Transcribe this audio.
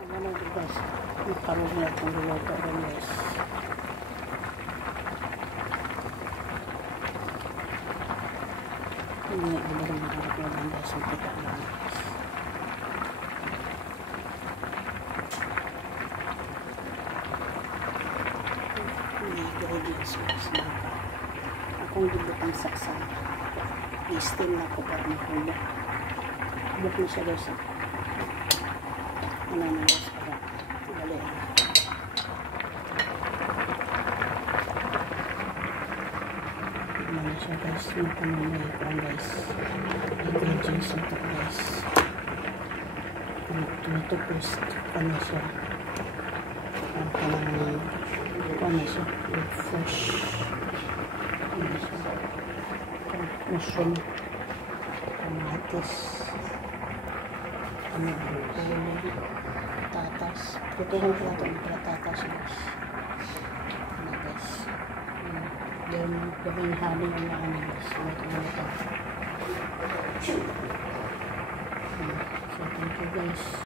Ano guys, makaroni akong luluto rin guys. Hindi rin makarap na lang guys, ang kita lang guys. Hindi ingredients guys, baka akong gibutang saksan. I-steam na ko para mahulog. Hubok na siya guys. Ano na guys, para dali. Ano na siya guys, makamamay ko guys. Ingredients ito guys. Tomato paste pa na siya. Ano na siya, with fresh. Ano na siya. Mushroom. Kamatis. Ano tatas. Putuhin ko natin para tatas guys. Ano guys. Then, gawing honey ang ano guys. Ito na ito. So, thank you guys.